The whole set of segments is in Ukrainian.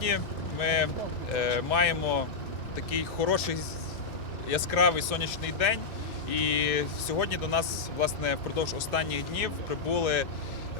Сьогодні ми е, маємо такий хороший яскравий сонячний день. І сьогодні до нас власне впродовж останніх днів прибули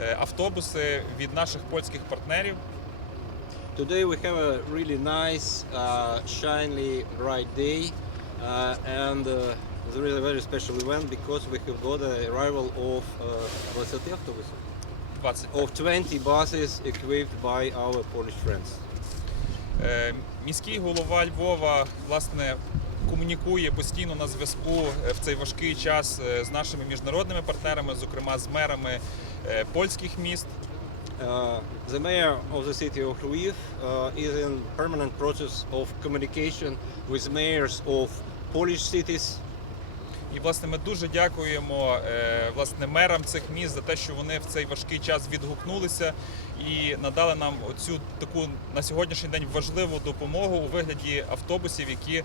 е, автобуси від наших польських партнерів. Today we have a really nice, uh, shiny, bright day, uh, and uh, there is a very special event because we have got the arrival of uh, 20 автобусів? 20. of 20 buses equipped by our Polish friends. Е, Міський голова Львова власне комунікує постійно на зв'язку е, в цей важкий час е, з нашими міжнародними партнерами, зокрема з мерами польських міст. Uh, the mayor of the city of Lviv uh, is in permanent process of communication with mayors of Polish cities І власне ми дуже дякуємо е, власне мерам цих міст за те, що вони в цей важкий час відгукнулися і надали нам оцю таку на сьогоднішній день важливу допомогу у вигляді автобусів, які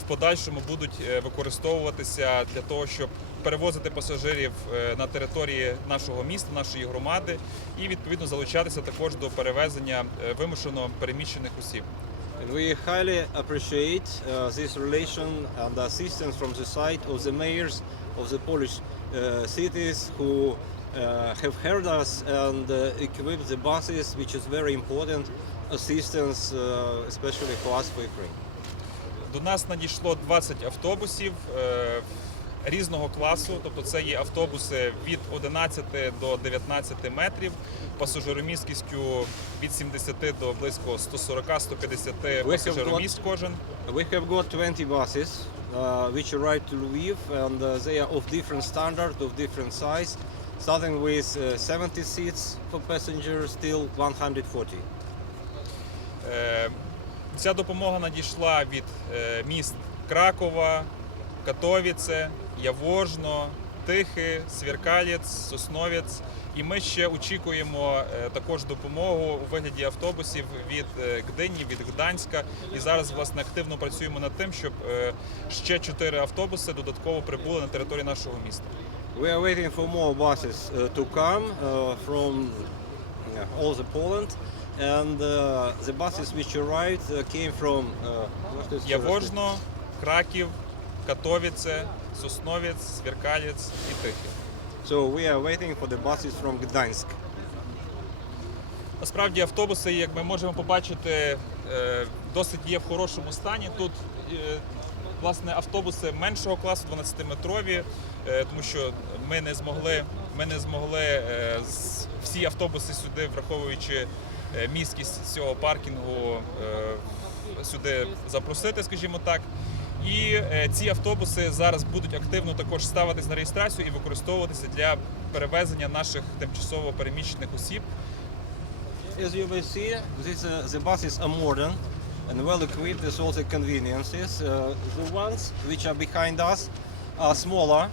в подальшому будуть е, використовуватися для того, щоб перевозити пасажирів е, на території нашого міста, нашої громади, і відповідно залучатися також до перевезення вимушено переміщених осіб. And we highly appreciate uh, this relation and assistance from the side of the mayors of the Polish uh, cities who uh, have heard us and uh, equipped the buses, which is very important assistance, uh, especially for us for Ukraine. До нас надійшло 20 автобусів е, Різного класу, тобто це є автобуси від 11 до 19 метрів, пасажиромісткістю від 70 до близько 140-150 пасажироміст кожен. We have got 20 buses uh, which arrived to Lviv and uh, they are of different standard, of different size, starting with uh, 70 seats for passengers till 140. Е, Ця допомога надійшла від е, міст Кракова, Катовіце, Яворжно, Тихи, Свіркалєць, Сосновець. І ми ще очікуємо е, також допомогу у вигляді автобусів від е, Гдині, від Гданська. І зараз власне активно працюємо над тим, щоб е, ще чотири автобуси додатково прибули на територію нашого міста. We are waiting for more buses to come from all the Poland, and the buses which arrived came from Яворжно, Краків, Катовіце, Сосновець, Свіркалєць і Тихий. So we are waiting for the buses from Gdansk. Насправді автобуси, як ми можемо побачити, е, досить є в хорошому стані. Тут е, власне автобуси меншого класу, 12-метрові, е, тому що ми не змогли, ми не змогли всі автобуси сюди, враховуючи місткість цього паркінгу, сюди запросити, скажімо так. І е, ці автобуси зараз будуть активно також ставитись на реєстрацію і використовуватися для перевезення наших тимчасово переміщених осіб As you may see, this, uh, the buses are modern. and well equipped with all the conveniences. Uh, the ones which are behind us are smaller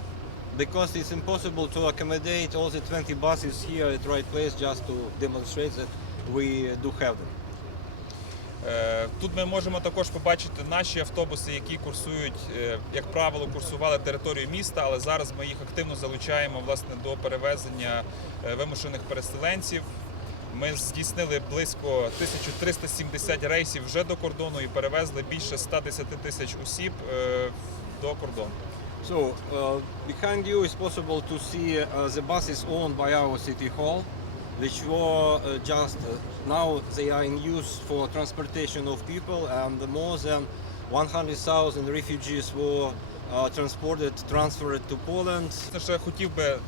because it's impossible to accommodate all the 20 buses here at right place just to demonstrate that we do have them. Е, Тут ми можемо також побачити наші автобуси, які курсують, е, як правило, курсували територію міста, але зараз ми їх активно залучаємо власне до перевезення е, вимушених переселенців. Ми здійснили близько 1370 рейсів вже до кордону і перевезли більше 110 тисяч осіб до кордону. So uh, behind you is possible to see uh, the buses owned by our city hall, which were uh, just uh, now they are in use for transportation of people, and more than 100,000 refugees were uh, transported, transferred to Poland. Що я хотів би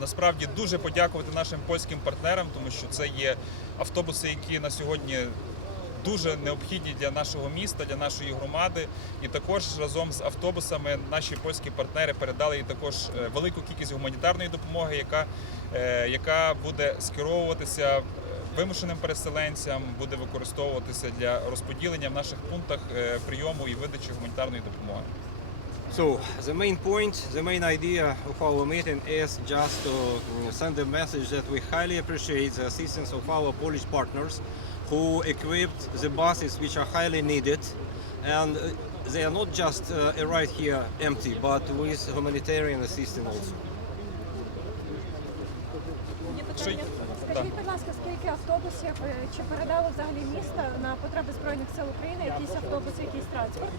насправді дуже подякувати нашим польським партнерам, тому що це є автобуси, які на сьогодні дуже необхідні для нашого міста, для нашої громади. І також разом з автобусами наші польські партнери передали і також е, велику кількість гуманітарної допомоги, яка, е, яка буде скеровуватися е, вимушеним переселенцям, буде використовуватися для розподілення в наших пунктах прийому і видачі гуманітарної допомоги. So the main point, the main idea of our meeting is just to send a message that we highly appreciate the assistance of our Polish partners who equipped the buses which are highly needed and uh, they are not just uh, arrived here empty but with humanitarian assistance also. Є питання. Скажіть, будь ласка, скільки автобусів е, чи передало взагалі місто на потреби збройних сил України? Якісь автобуси, якийсь транспорт?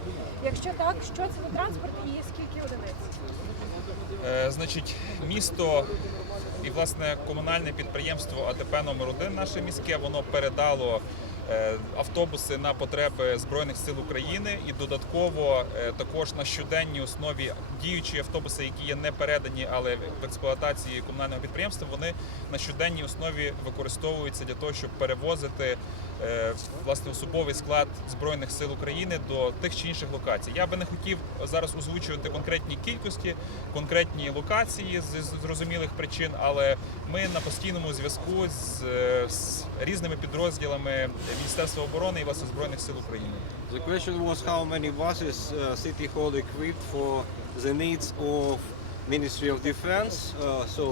Якщо так, що це за транспорт і скільки одиниць? Е, Значить, місто і власне комунальне підприємство АТП номер 1 наше міське, воно передало е, автобуси на потреби Збройних сил України і додатково е, також на щоденній основі діючі автобуси, які є не передані, але в експлуатації комунального підприємства, вони на щоденній основі використовуються для того, щоб перевозити власне особовий склад Збройних сил України до тих чи інших локацій. Я би не хотів зараз озвучувати конкретні кількості, конкретні локації з зрозумілих причин, але ми на постійному зв'язку з, е, з різними підрозділами Міністерства оборони і власне Збройних сил України. The question was how many buses uh, City Hall equipped for the needs of Ministry of Defense. Uh, so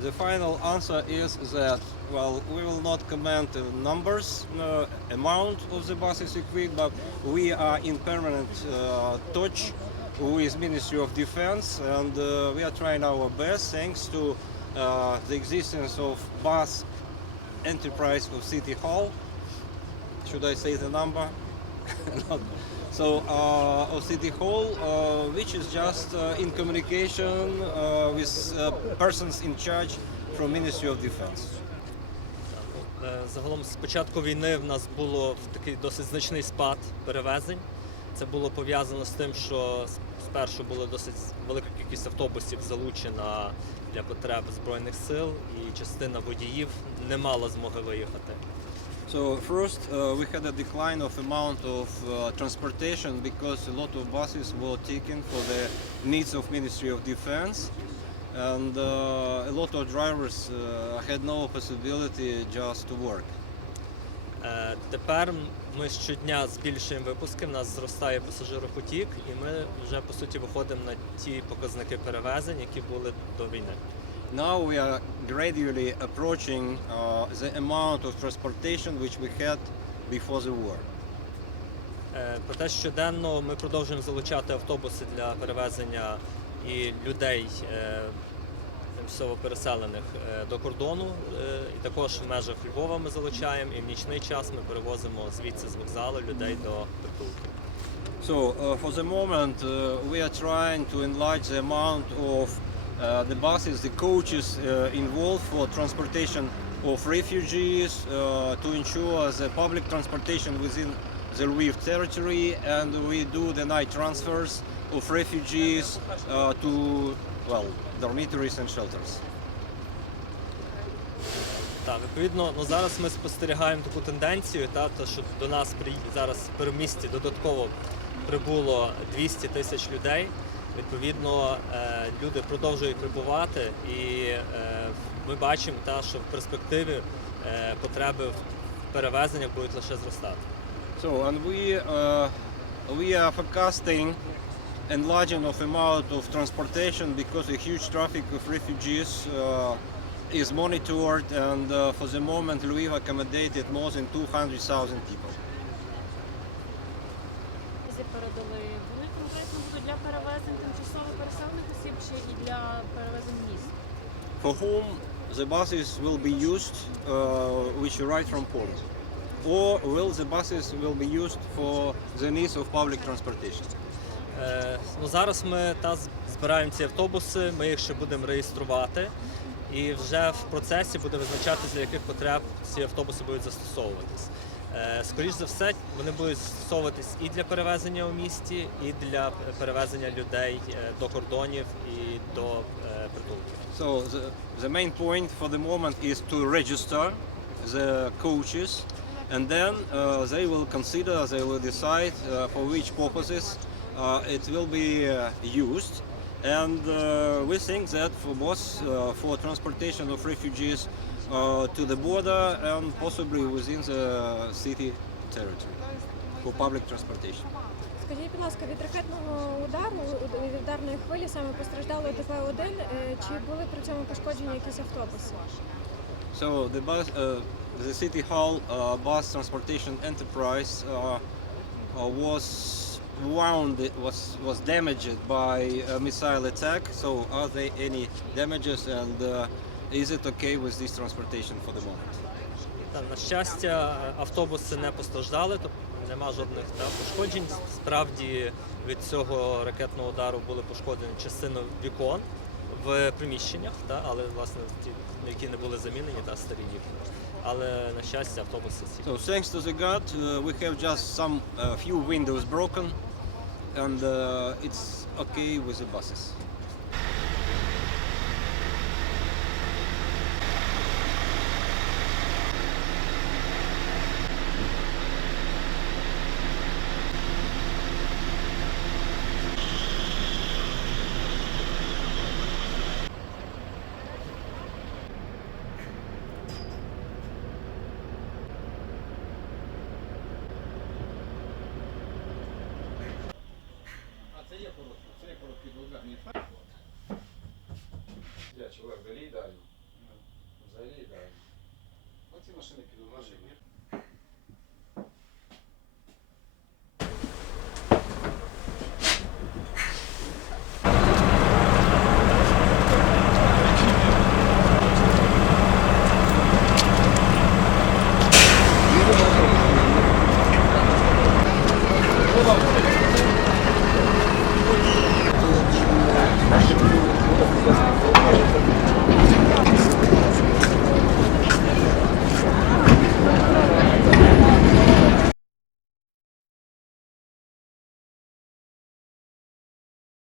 the final answer is that well, we will not comment the numbers, uh, amount of the buses equipped, but we are in permanent uh, touch with Ministry of Defense, and uh, we are trying our best thanks to uh, the existence of bus enterprise of City Hall. Should I say the number? So uh, of City Hall, uh, which is just uh, in communication uh, with uh, persons in charge from Ministry of Defense. Е, Загалом з початку війни в нас було такий досить значний спад перевезень. Це було пов'язано з тим, що спершу була досить велика кількість автобусів залучена для потреб збройних сил, і частина водіїв не мала змоги виїхати. So first, uh, we had a decline of amount of uh, transportation because a lot of buses were taken for the needs of Ministry of Defense, and uh, a lot of drivers uh, had no possibility just to work. Е, Тепер ми щодня збільшуємо випуски, в нас зростає пасажиропотік, і ми вже по суті виходимо на ті показники перевезень, які були до війни. Now we are gradually approaching uh, the amount of transportation which we had before the war. Е, Проте щоденно ми продовжуємо залучати автобуси для перевезення і людей е, тимчасово переселених е, до кордону. Е, І також в межах Львова ми залучаємо, і в нічний час ми перевозимо звідси з вокзалу людей до притулків. So uh, for the moment uh, we are trying to enlarge the amount of uh, the buses, the coaches uh, involved for transportation of refugees uh, to ensure the public transportation within the Lviv territory and we do the night transfers of refugees uh, to well dormitories and shelters. Так, відповідно, ну зараз ми спостерігаємо таку тенденцію, та то що до нас при зараз в перемісті додатково прибуло 200 тисяч людей. Відповідно, е, люди продовжують прибувати, і е, ми бачимо, та що в перспективі е, потреби в перевезеннях будуть лише зростати. So, and we uh, we are forecasting enlarging of amount of transportation because a huge traffic of refugees uh, is monitored, and uh, for the moment, Lviv accommodated more than 200,000 people. Передали. Конкретно будуть для перевезень тимчасово переселених осіб чи і для перевезень міст. For whom the buses will be used, uh, which arrive from Poland, or will the buses will be used for the needs of public transportation? Е, ну, зараз ми та збираємо ці автобуси, ми їх ще будемо реєструвати. І вже в процесі буде визначатися, для яких потреб ці автобуси будуть застосовуватись. Е, Скоріш за все, вони будуть застосовуватись і для перевезення у місті, і для перевезення людей е, до кордонів і до е, притулків. So the, the main point for the moment is to register the coaches and then uh, they will consider, they will decide uh, for which purposes uh, it will be uh, used. And uh, we think that for both uh, for transportation of refugees uh, to the border and possibly within the city territory for public transportation. Скажіть, будь ласка, від ракетного удару від ударної хвилі саме постраждало ДП-1. Е, Чи були при цьому пошкоджені якісь автобуси? So the bus, uh, the City Hall uh, bus transportation enterprise uh, uh, was wounded, was was damaged by a missile attack. So are there any damages, and uh, is it okay with this transportation for the moment? На щастя, автобуси не постраждали, тобто нема жодних та, пошкоджень. Справді від цього ракетного удару були пошкоджені частина вікон в приміщеннях, та, але власне ті, які не були замінені, та старі вікна. Але на щастя, автобуси ці. So thanks to the God, uh, we have just some uh, few windows broken, and uh, it's okay with the buses.